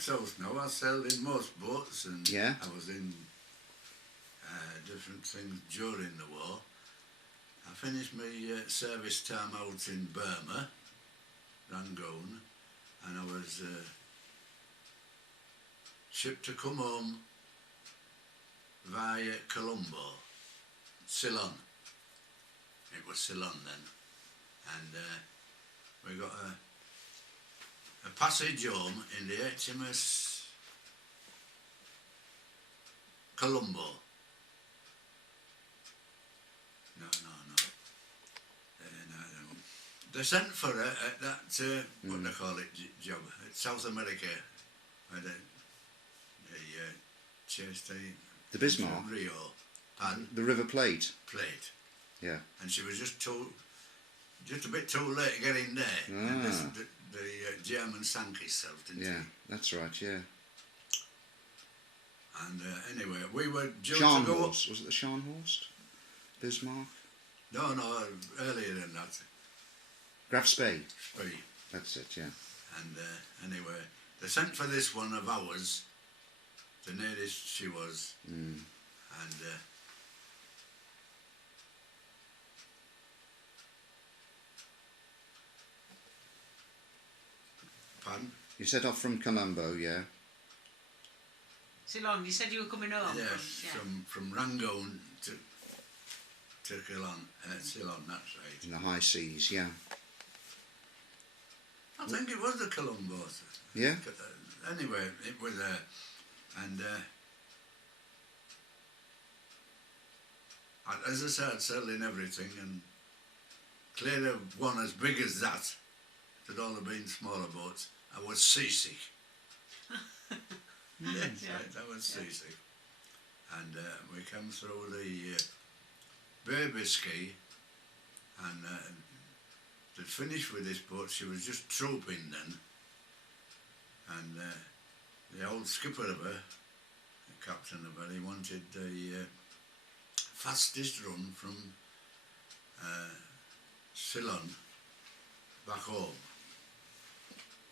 South now. I sailed in most boats, and Yeah. I was in different things during the war. I finished my service time out in Burma, Rangoon, and I was shipped to come home via Colombo, Ceylon. It was Ceylon then, and we got a passage home in the HMS Colombo. No. They sent for her at that, what they call it, job, at South America, where they chased The Bismarck? Rio. Pardon? The River Plate? Plate. Yeah. And she was just a bit too late getting there. And the German sank itself, didn't Yeah, he? that's right, yeah. And anyway, we were due to go up. Scharnhorst, was it the Scharnhorst? Bismarck? No, earlier than that. Graf Spee? Spee. That's it, yeah. And anyway, they sent for this one of ours, the nearest she was, and pardon? You set off from Colombo, yeah? Ceylon, you said you were coming home? Yes, from Rangoon to Ceylon, that's right. In the high seas, yeah. I think it was the Colombo. Yeah? Anyway, it was and as I said, I'd settled in everything, and clear of one as big as that, there'd all have been smaller boats, I was seasick. Yes, right, I was seasick. And we came through the Bay Biscay, and to finish with this boat, she was just trooping then, and the old skipper of her, the captain of her, he wanted the fastest run from Ceylon back home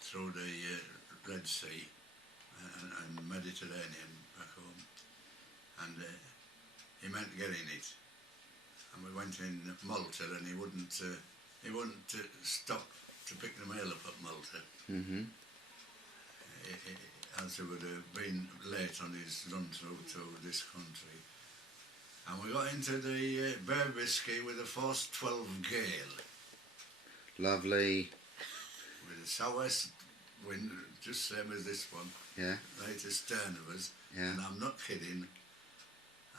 through the Red Sea and Mediterranean back home, and he meant getting it, and we went in Malta, and he wouldn't stop to pick the mail up at Malta. Mm-hmm. As he would have been late on his run through to this country. And we got into the Bay Biscay with a force 12 gale. Lovely. With a southwest wind, just same as this one. Yeah. Right astern of us. Yeah. And I'm not kidding.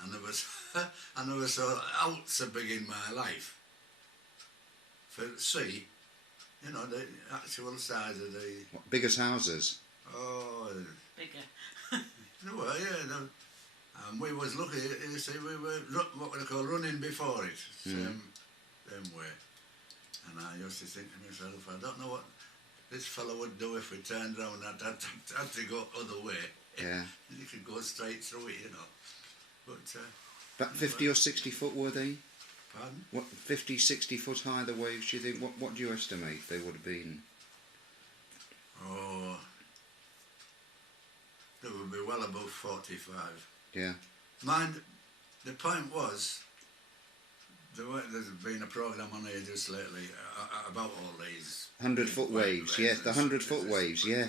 I never saw out so big in my life. For sea, you know, the actual size of the... What, big as houses? Oh... Bigger. No, yeah, no. And we was lucky, you see, we were what we call running before it, same way. And I used to think to myself, I don't know what this fellow would do if we turned round. I'd had to go other way. Yeah. You could go straight through it, you know. But... About 50 or 60 foot were they? Pardon? What, 50, 60 foot high the waves, do you think? What do you estimate they would have been? Oh... They would be well above 45. Yeah. Mind, the point was, there's been a programme on here just lately about all these... 100-foot waves, yes, the 100-foot waves, yeah.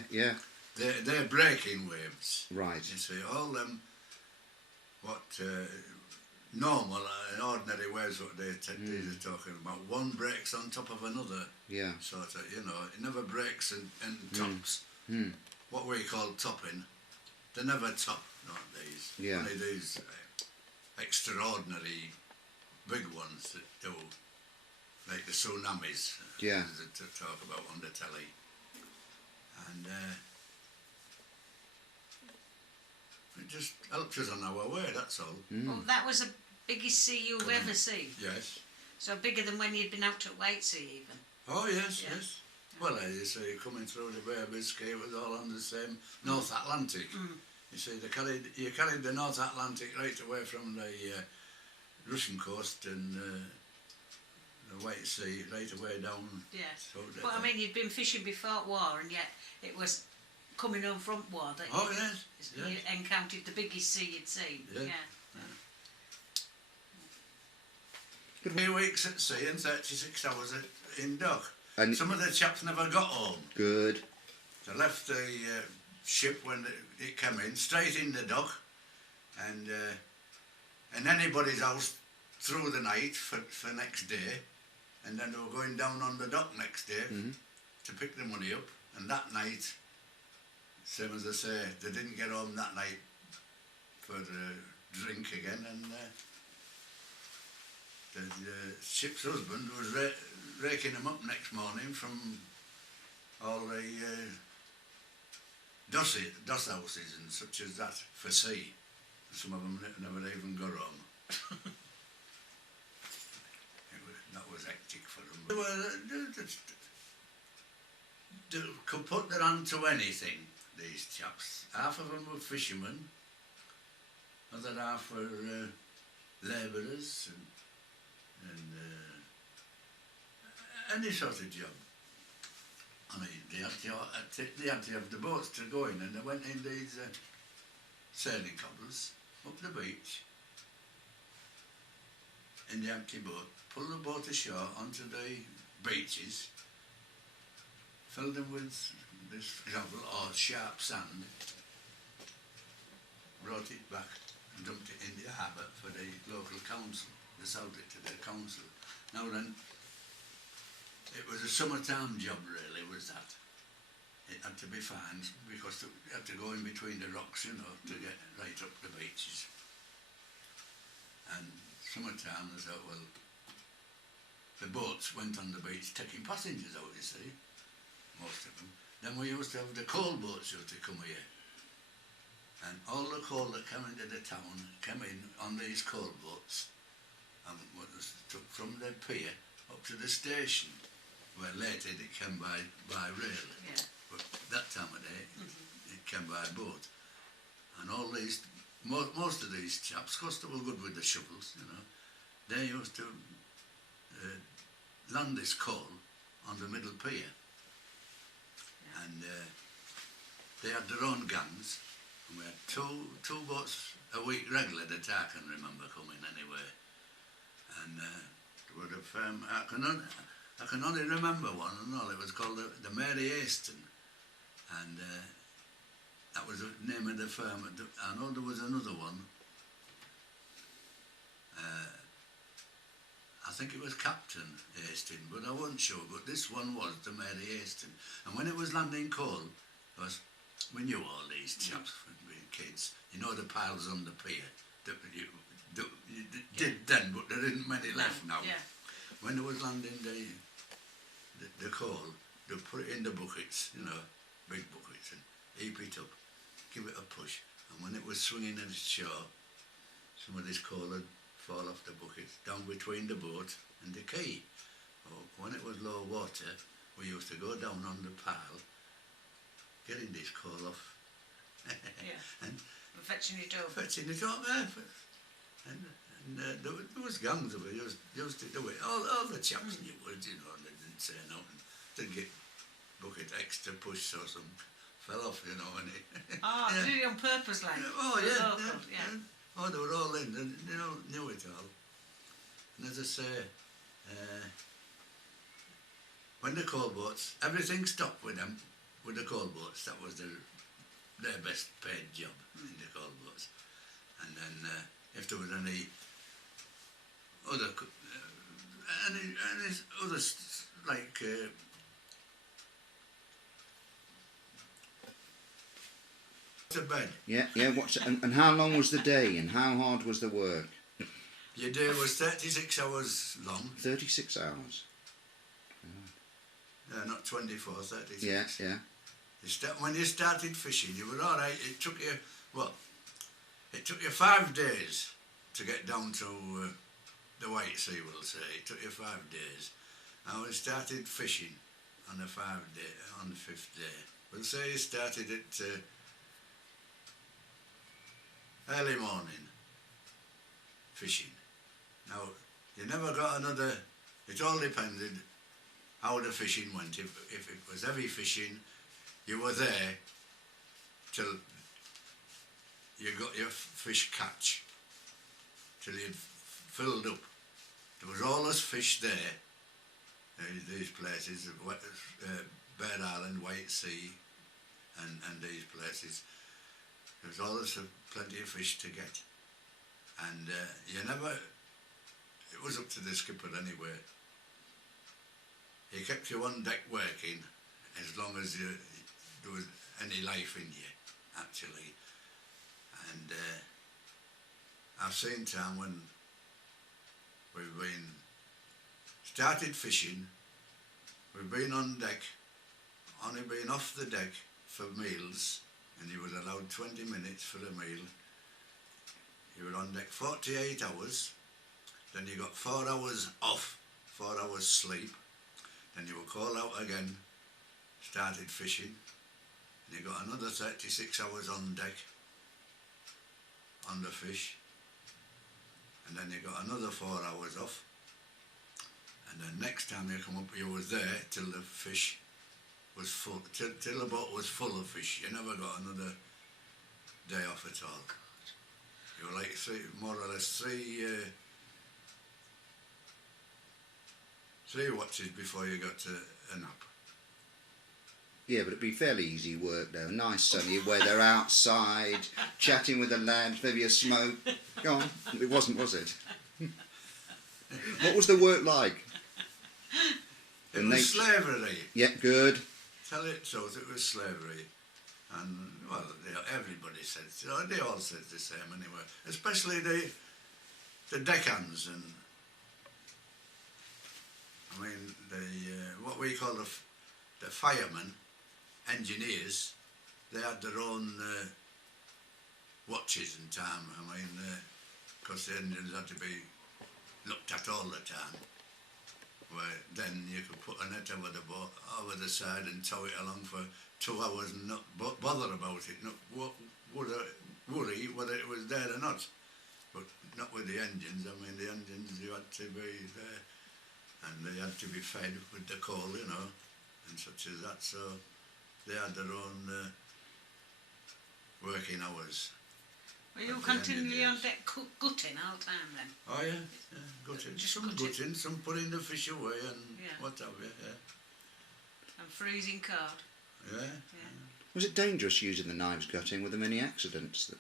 They're breaking waves. Right. You see, all them, what normal and ordinary waves, what these are talking about, one breaks on top of another. Yeah. Sort of, you know, it never breaks and tops. What we call topping. They never top, not these. Yeah. Only these extraordinary big ones that do, like the tsunamis. Yeah. To talk about on the telly. And it just helps us on our way, that's all. Well, that was the biggest sea you've ever seen. Yes. So bigger than when you'd been out at Whitesea even. Oh, yes, yes. Well, you see, coming through the Bay of Biscay, it was all on the same North Atlantic. You see, you carried the North Atlantic right away from the Russian coast and the White Sea, right away down. Yes. So But I mean, you'd been fishing before war, and yet it was coming home from war that Oh yes, you yes. encountered the biggest sea you'd seen. Yeah. Yeah. 3 weeks at sea and 36 hours in dock. And Some of the chaps never got home. good. They left the ship when it came in, straight in the dock, and in anybody's house through the night for next day, and then they were going down on the dock next day to pick the money up, and that night, same as I say, they didn't get home that night for drink again, and the ship's husband was raking them up next morning from all the doss houses and such as that for sea. Some of them never even got home. That was hectic for them. They could put their hand to anything, these chaps. Half of them were fishermen, other half were labourers and any sort of job. I mean, they had to have the boats to go in, and they went in these sailing cobblers up the beach in the empty boat, pull the boat ashore onto the beaches, fill them with this gravel or sharp sand, brought it back and dumped it in the harbour for the local council. They sold it to the council. Now then, it was a summertime job really, was that. It had to be fine because you had to go in between the rocks, you know, to get right up the beaches. And summertime, I thought, well, the boats went on the beach taking passengers out, you see, most of them. Then we used to have the coal boats used to come here. And all the coal that came into the town came in on these coal boats and was took from the pier up to the station, where later it came by rail. Yeah. But that time of day, it came by boat. And all these, most of these chaps, because they were good with the shovels, you know, they used to land this coal on the middle pier. Yeah. And they had their own gangs, and we had two boats a week regular that I can remember coming anyway. And there were a firm, I can only remember one and all. It was called the Mary Aston, and that was the name of the firm. I know there was another one. I think it was Captain Aston, but I wasn't sure. But this one was the Mary Aston, and when it was landing coal, we knew all these chaps when we were kids. You know the piles on the pier that you did then, but there isn't many left now. Yeah. When they was landing the coal, they put it in the buckets, you know, big buckets, and heap it up, give it a push, and when it was swinging in the shore, some of this coal would fall off the bucket down between the boat and the quay. Oh, when it was low water, we used to go down on the pile, getting this coal off, Yeah. and Fetching it over. fetching it up there. And there was gangs of it used to do it. All the chaps knew it, you know, and they didn't say nothing. Didn't get bucket extra push so some fell off, you know, and it. Oh, Yeah. did it on purpose, like? Oh For the yeah, local, yeah. Oh, they were all in, and you know, knew it all. And as I say, when the coal boats, everything stopped with them, with the coal boats. That was their best paid job in the coal boats. And then if there was any other like to bed. Yeah. And how long was the day, and how hard was the work? Your day was 36 hours long. 36 hours. Not 24, 36. Yeah. When you started fishing, you were all right. It took you 5 days to get down to the White Sea, we'll say. It took you 5 days. And we started fishing on the 5th day. We'll say you started at early morning fishing. Now, you never got another, it all depended how the fishing went. If it was heavy fishing, you were there till you got your fish catch, till you'd filled up. There was always fish there, these places, Bird Island, White Sea, and these places. There was always plenty of fish to get. And you never, it was up to the skipper anyway. He kept you on deck working as long as there was any life in you, actually. And I've seen time when we've been started fishing, we've been on deck, only been off the deck for meals, and you was allowed 20 minutes for a meal. You were on deck 48 hours, then you got 4 hours off, 4 hours sleep, then you were called out again, started fishing, and you got another 36 hours on deck, on the fish, and then you got another 4 hours off, and then next time you come up you was there till the fish was full, till the boat was full of fish. You never got another day off at all. You were like more or less three watches before you got to a nap. Yeah, but it'd be fairly easy work though. Nice sunny weather outside, chatting with the lads, maybe a smoke. Go on. It wasn't, was it? What was the work like? It was slavery. Yeah, good. Tell it truth, it was slavery. And, well, everybody said, they all said the same anyway. Especially the deckhands and, I mean, what we call the firemen, engineers, they had their own watches and time. I mean, because the engines had to be looked at all the time. Where then you could put a net over the boat, over the side and tow it along for 2 hours and not bother about it, not worry whether it was there or not. But not with the engines. I mean, the engines, you had to be there, and they had to be fed with the coal, you know, and such as that. So they had their own working hours. Were you continually on deck gutting all the time then? Oh yeah, gutting. Just Some gutting, some putting the fish away and what have you, yeah. And freezing cold? Yeah. Was it dangerous using the knives gutting? Were there many accidents?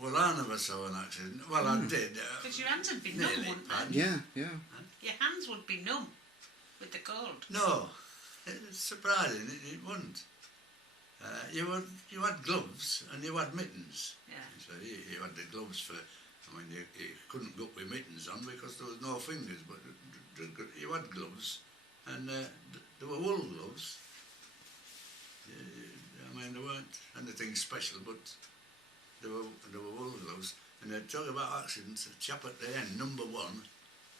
Well, I never saw an accident. Well, I did. Because your hands would be numb, nearly wouldn't bad. they? Yeah, yeah. Your hands would be numb with the cold. No, it's surprising, it wouldn't. You had gloves and you had mittens. Yeah. So you had the gloves for, I mean, you couldn't go with mittens on because there was no fingers, but you had gloves, and there were wool gloves. I mean, there weren't anything special, but there were wool gloves. And they talk about accidents. A chap at the end, number 1,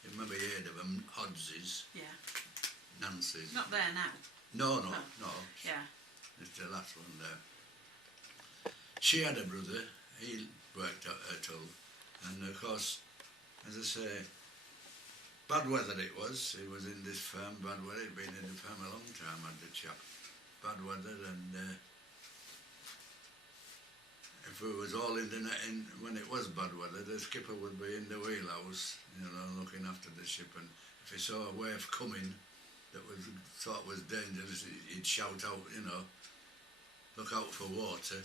you remember you heard of them, Oddses, Yeah. Nancy's. Not there now. No. Yeah. It's the last one there. She had a brother, he worked at Hull, and of course, as I say, bad weather it was. He was in this firm, bad weather. He'd been in the firm a long time, had the chap. Bad weather, and if we was all in the net, when it was bad weather, the skipper would be in the wheelhouse, you know, looking after the ship, and if he saw a wave coming that was thought was dangerous, he'd shout out, you know, look out for water.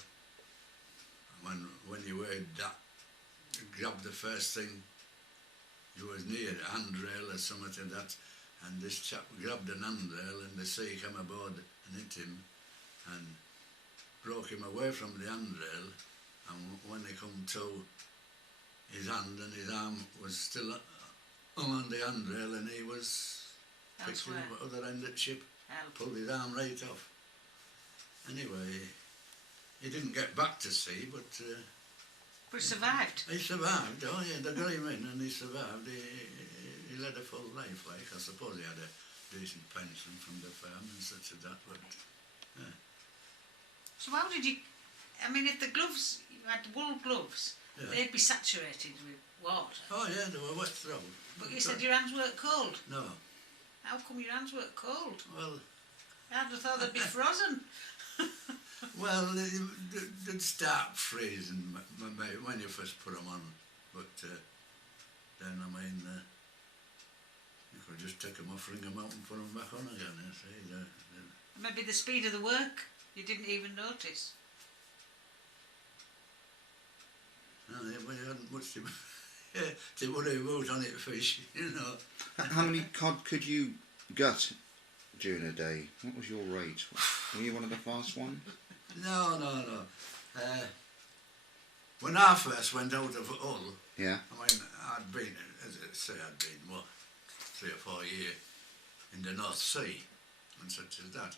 And when you heard that, you grabbed the first thing, you was near a handrail or something like that, and this chap grabbed an handrail and the sea came aboard and hit him and broke him away from the handrail, and when he come to, his hand and his arm was still on the handrail, and he was fixing Elsewhere. up at the other end of the ship, Help. pulled his arm right off. Anyway, he didn't get back to sea, but But survived. he survived. Oh yeah, they got him in and he survived. He led a full life, like. I suppose he had a decent pension from the firm and such as that, but yeah. So how did you... I mean, if the gloves, you had wool gloves, Yeah. they'd be saturated with water. Oh yeah, they were wet through. But you said your hands weren't cold. No. How come your hands weren't cold? Well, I'd have thought they'd be frozen. Well, they'd start freezing when you first put them on, but then I mean, you could just take them off, wring them out, and put them back on again. You see, Maybe the speed of the work, you didn't even notice. no, you hadn't much to worry about on it, fish, you know. How many cod could you gut during a day? What was your rate? Were you one of the fast ones? No. When I first went out of Hull, Yeah. I mean, I'd been, as I say, I'd been, what, 3 or 4 years in the North Sea and such as that.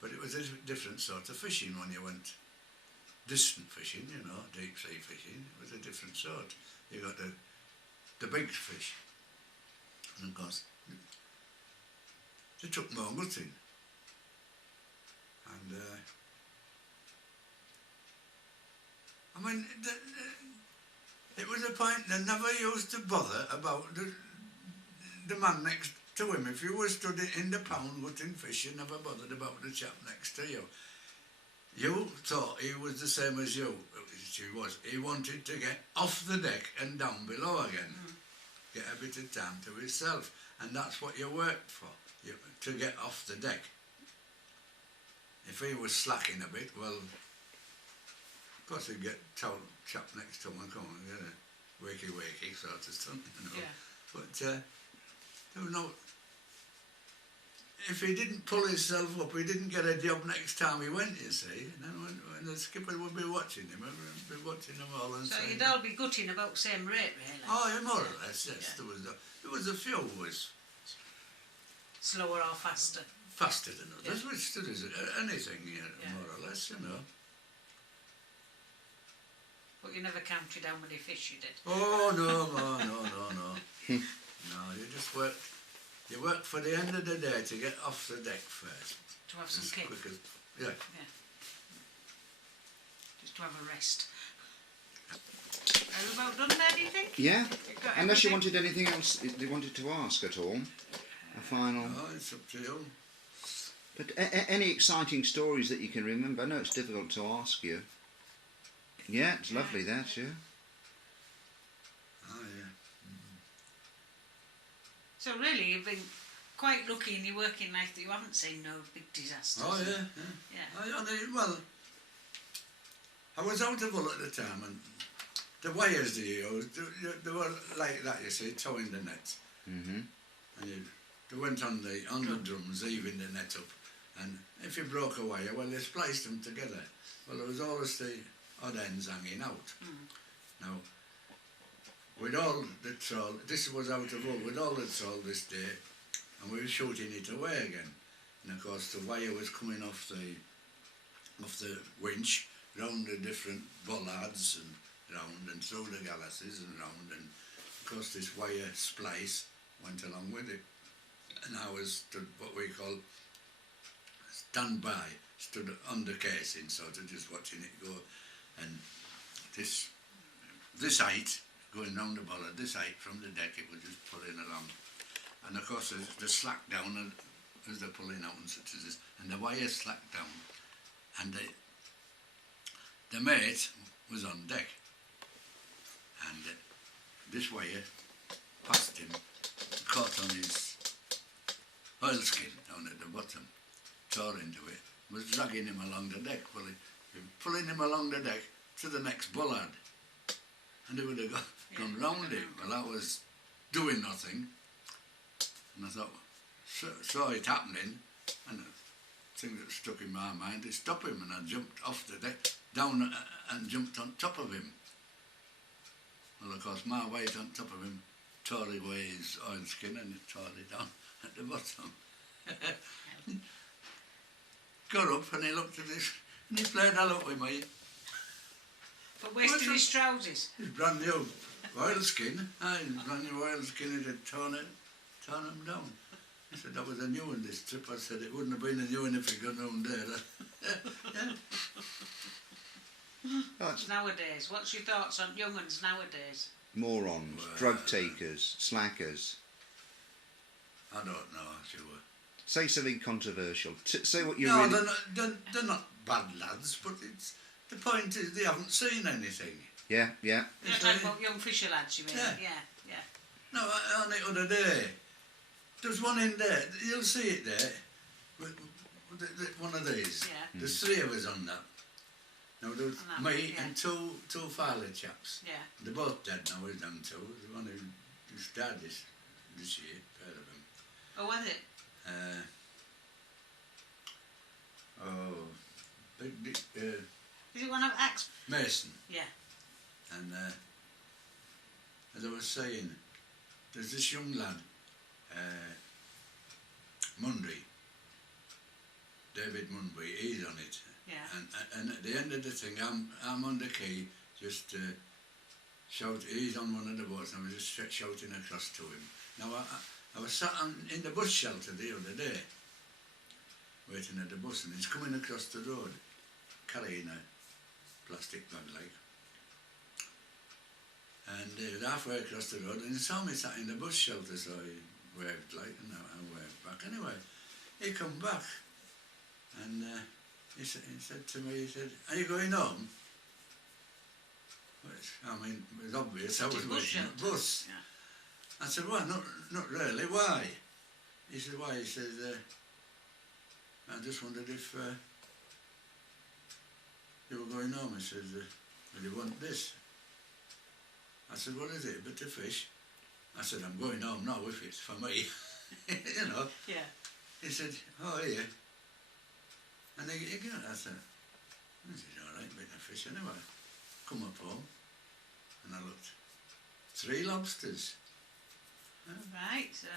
But it was a different sort of fishing when you went distant fishing, you know, deep sea fishing. It was a different sort. You got the big fish. And of course, they took more gutting. And, I mean, it was a point they never used to bother about the man next to him. If you were stood in the pound gutting fish, you never bothered about the chap next to you. You thought he was the same as you, which he was. He wanted to get off the deck and down below again, get a bit of time to himself, and that's what you worked for, to get off the deck. If he was slacking a bit, well, of course he'd get told chap next to him and come on, get a wakey sort of stuff, you know. Yeah. But there was no. If he didn't pull himself up, he didn't get a job next time he went, you see. And then when the skipper would be watching him, he'd be watching them all and So saying, you'd all be gutting about the same rate, really. oh, yeah, more or less, yes. Yeah. There was a few who was Slower or faster. faster than others, Yeah. which there is anything, Yeah. more or less, you know. But you never counted how many fish you did. Oh, no. No, you just worked. You worked for the end of the day to get off the deck first. To have some As kick. quick as, yeah. Just to have a rest. Are we about done there, do you think? Yeah. You've got Unless you everything? wanted anything else they wanted to ask at all. A final. Oh, it's up to you. But any exciting stories that you can remember? I know it's difficult to ask you. Yeah, it's lovely that, yeah. Oh, yeah. So really, you've been quite lucky in your working life that you haven't seen no big disasters. Oh, yeah. Yeah. Well, I was out of Hull at the time, and the wires they used, they were like that, you see, towing the net. Mm-hmm. And they went on the drums, heaving the net up. And if you broke a wire, well, they spliced them together. Well, there was always the odd ends hanging out. Now, with all the trawl, this was out of Hull, with all the trawl this day, and we were shooting it away again. And of course the wire was coming off the winch, round the different bollards and round and through the galluses and round, and of course this wire splice went along with it. And I was stood what we call standby, stood under casing, sort of just watching it go, and this height going round the bollard, this height from the deck, it was just pulling along. And of course the slack down as they're pulling out and such as this, and the wire slacked down, and the mate was on deck, and this wire passed him, caught on his oilskin down at the bottom, tore into it, was dragging him along the deck, pulling him along the deck to the next bollard, and he would have gone round it. Well, I was doing nothing, and I thought, saw it happening, and the thing that stuck in my mind is stop him, and I jumped off the deck, down and jumped on top of him. Well, of course, my weight on top of him tore away his oilskin, and it tore it down at the bottom. Got up, and he looked at this, and he played hello with me. But wasted his trousers. His brand new oilskin, his brand new oilskin, it had torn him down. I said, that was a new one this trip. I said, it wouldn't have been a new one if he'd gone round there. Nowadays, what's your thoughts on young ones nowadays? Morons, Well, drug takers, slackers. I don't know, sure. Say something controversial. Say what you No, really... they're not bad lads, but the point is they haven't seen anything. Yeah. You're It's talking like- about young fisher lads, you mean? Yeah. Yeah. No, on the other day, there's one in there, you'll see it there, one of these. Yeah. There's 3 of us on that. Now, there's On that me one, and two father chaps. Yeah. They're both dead now, we're them 2. The one who's died this year, pair of them. Oh, was it? Big Is it one of Axe? Mason. Yeah. And as I was saying, there's this young lad, Mundy, David Mundy, he's on it. Yeah. And at the end of the thing, I'm on the quay, just shout. He's on one of the boats, and I was just shouting across to him. Now I was sat in the bus shelter the other day, waiting at the bus, and he's coming across the road, carrying a plastic bag like. And he was halfway across the road, and he saw me sat in the bus shelter, so he waved like, and I waved back. Anyway, he come back, and he said to me, he said, "Are you going home?" Which, I mean, it was obvious I was waiting at the bus. Yeah. I said, "Well, not really. Why?" He said, "Why?" He said, "I just wondered if you were going home." He said, "Well, you want this?" I said, "What is it? A bit of fish?" I said, "I'm going home now if it's for me." You know. Yeah. He said, "Oh, yeah." And he got it. I said, "This is all right, bit of fish anyway." Come up home, and I looked. 3 lobsters. Right. So.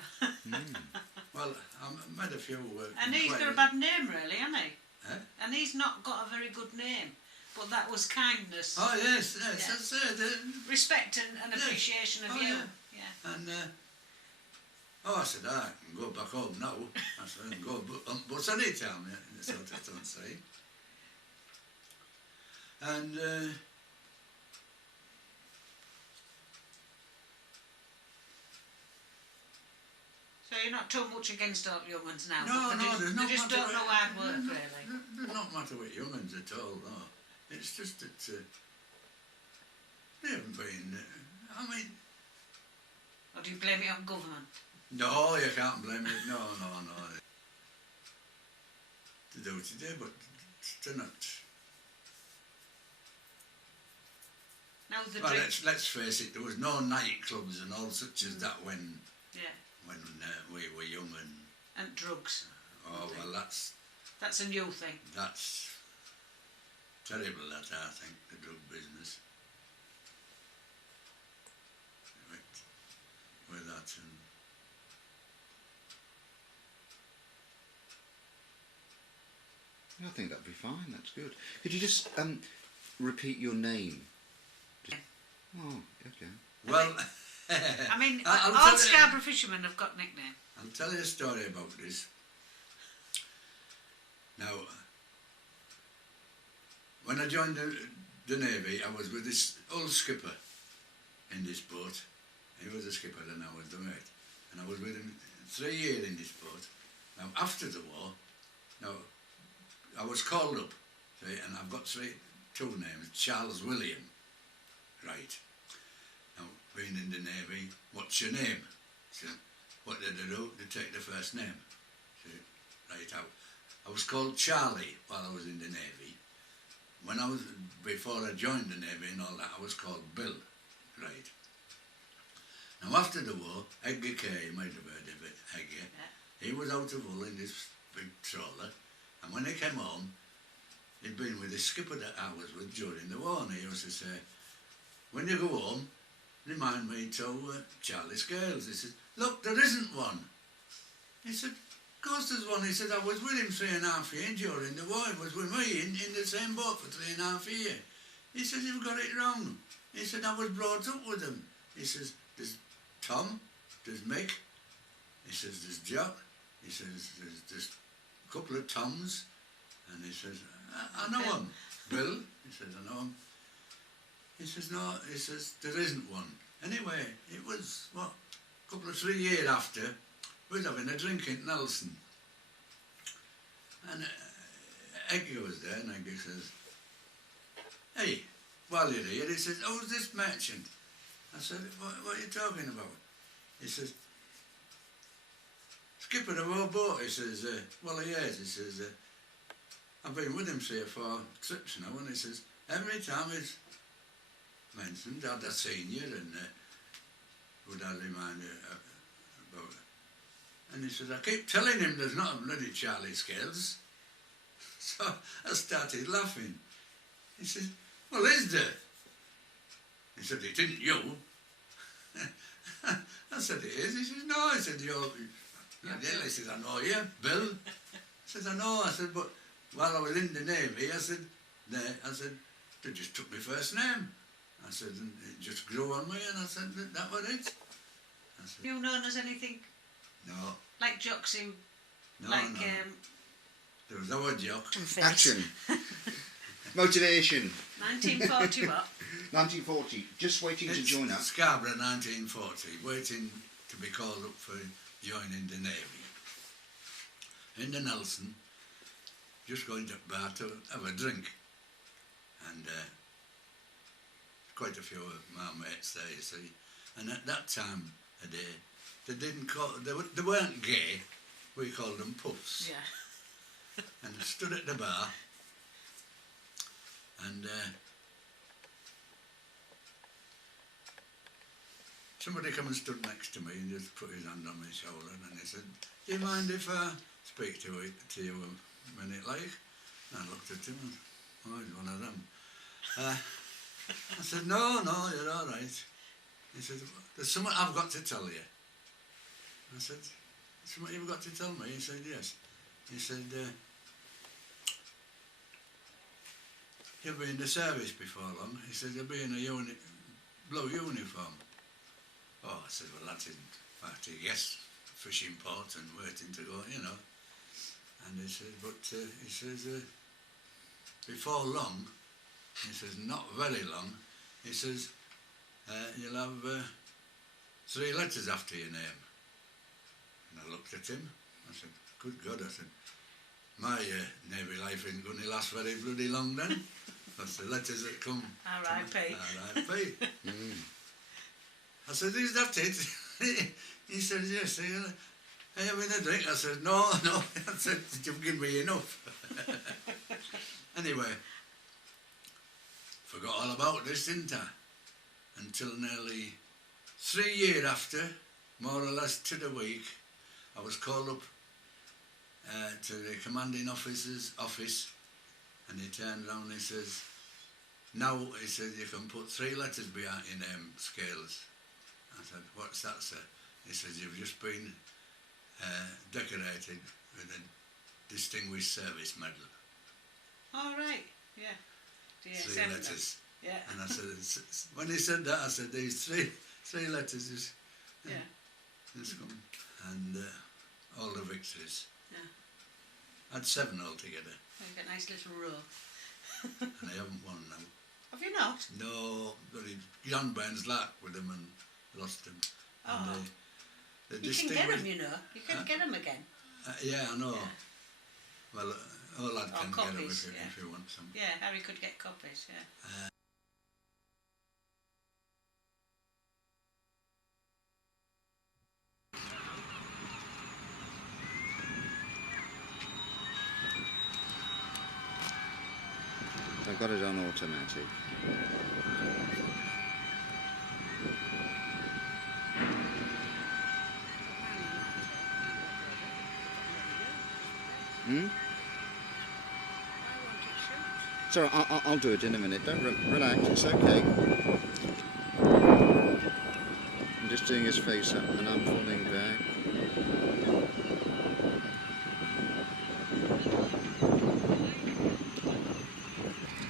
Well, I made a few. And he's got a bad name, really, hasn't he? Huh? And he's not got a very good name. But that was kindness. Oh yes, Yeah. that's it. Respect and Yeah. appreciation of Oh, you. yeah. And I said, "I can go back home now." I said, "I can go bus any time." Yeah, that's what I don't say. And So you're not too much against all young ones now? no, but there's they not just matter don't with- know hard work, really. There's not matter with young'uns at all. No, it's just that they haven't been. I mean, Or do you blame it on government? no, you can't blame it. No. They do today, but they're not. Now the Well, drink. let's face it. There was no nightclubs and all such as that when Yeah. we were young and. And drugs. Oh well, That's a new thing. that's terrible. That I think the drug business. With that and. I think that'd be fine. That's good. Could you just repeat your name? Oh, okay. Well, I mean, I'll all tell you- Scarborough fishermen have got nicknames. I'll tell you a story about this. Now, when I joined the Navy, I was with this old skipper in this boat. He was a skipper and I was the mate. And I was with him 3 years in this boat. Now, after the war, now, I was called up, see, and I've got 2 names, Charles William. Right. Now, being in the Navy, what's your name? So, what did they do? They take the first name. See, right out. I was called Charlie while I was in the Navy. Before I joined the Navy and all that, I was called Bill. Right. Now, after the war, Edgar Kay, you might have heard of it, Edgar. Yeah. He was out of Hull in this big trawler, and when he came home, he'd been with the skipper that I was with during the war, and he used to say, "When you go home, remind me to Charlie Scales." He said, "Look, there isn't one." He said, "Of course there's one." He said, "I was with him 3.5 years during the war. He was with me in the same boat for 3.5 years." He said, "You've got it wrong." He said, "I was brought up with him." He says, "There's Tom, there's Mick." He says, "There's Jack." He says, there's a couple of Toms. And he says, I know him. Bill? He says, "I know him." He says, "No," he says, "there isn't one." Anyway, it was, a couple of 3 years after, we was having a drink in Nelson. And Eggy was there, and Eggy says, "Hey, while you're here," he says, "who's this merchant?" I said, what are you talking about?" He says, "Skipper of our boat." He says, "Well, he is." He says, "I've been with him, say, 4 trips now," and he says, "Every time he's mentioned, I'd have seen you, and would I remind you about it?" And he says, "I keep telling him there's not a bloody Charlie Scales." So I started laughing. He says, "Well, is there?" He said, "It isn't you." I said, "It is." He says, "No." I said, "You're Bill." He says, "I know you, Bill." I said, "I know." I said, "But while I was in the Navy," I said, "they just took my first name." I said, "And it just grew on me," and I said, "That was it." I said, You known as anything "No, like jocks who no, like no. There was our jock." Action. Motivation. 1940 what? 1940. Just waiting to It's join up. Scarborough, 1940, waiting to be called up for joining the Navy. In the Nelson, just going to the bar to have a drink. And quite a few of my mates there, you see. And at that time of day, they didn't call, they weren't gay, we called them puffs. Yeah. And I stood at the bar, and somebody come and stood next to me and just put his hand on my shoulder, and he said, "Do you mind if I speak to you a minute, like?" And I looked at him and, "Oh, he's one of them." I said, no, you're all right." He said, "There's something I've got to tell you." I said, "Something you've got to tell me?" He said, "Yes." He said, "You'll be in the service before long." He said, "You'll be in a blue uniform." Oh, I said, "Well, that isn't fact, yes, fishing port and waiting to go, you know." And he said, "But," he says, "before long," he says, "not very long," he says, "you'll have 3 letters after your name." And I looked at him, I said, "Good God," I said, "my Navy life isn't going to last very bloody long then." That's the letters that come. R.I.P. R.I.P. I said, "Is that it?" He said, "Yes." "Are you having a drink?" I said, no. I said, "You've given me enough." Anyway, forgot all about this, didn't I? Until nearly 3 years after, more or less to the week, I was called up to the commanding officer's office, and he turned round and he says, "Now," he said, "you can put 3 letters behind your name, Scales." I said, "What's that, sir?" He says, "You've just been decorated with a Distinguished Service Medal." All right. Yeah. 3 letters. Yeah. And I said, when he said that, I said, "These three letters is Yeah. just come." And all the victories. Yeah. I had 7 altogether, We've got a nice little row. and I haven't won now. Have you not? No, bloody John Burns luck with them and lost them. Oh. And the You can get them, distinguished. you know. You can get them again. Yeah, I know. Yeah. Well, all lad Or can get them copies, if yeah. you want some. Yeah, Harry could get copies, yeah. I've got it on automatic. Sorry, I'll do it in a minute. Don't relax. It's okay. I'm just doing his face up, and I'm falling back.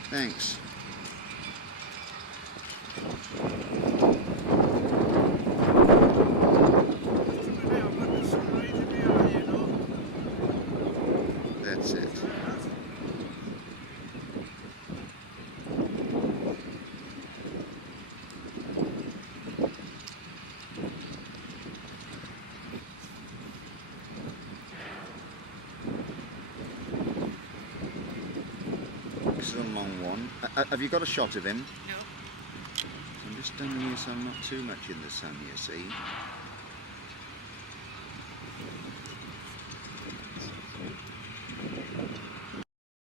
Thanks. That's it. Have you got a shot of him? No. I'm just standing here so I'm not too much in the sun, you see.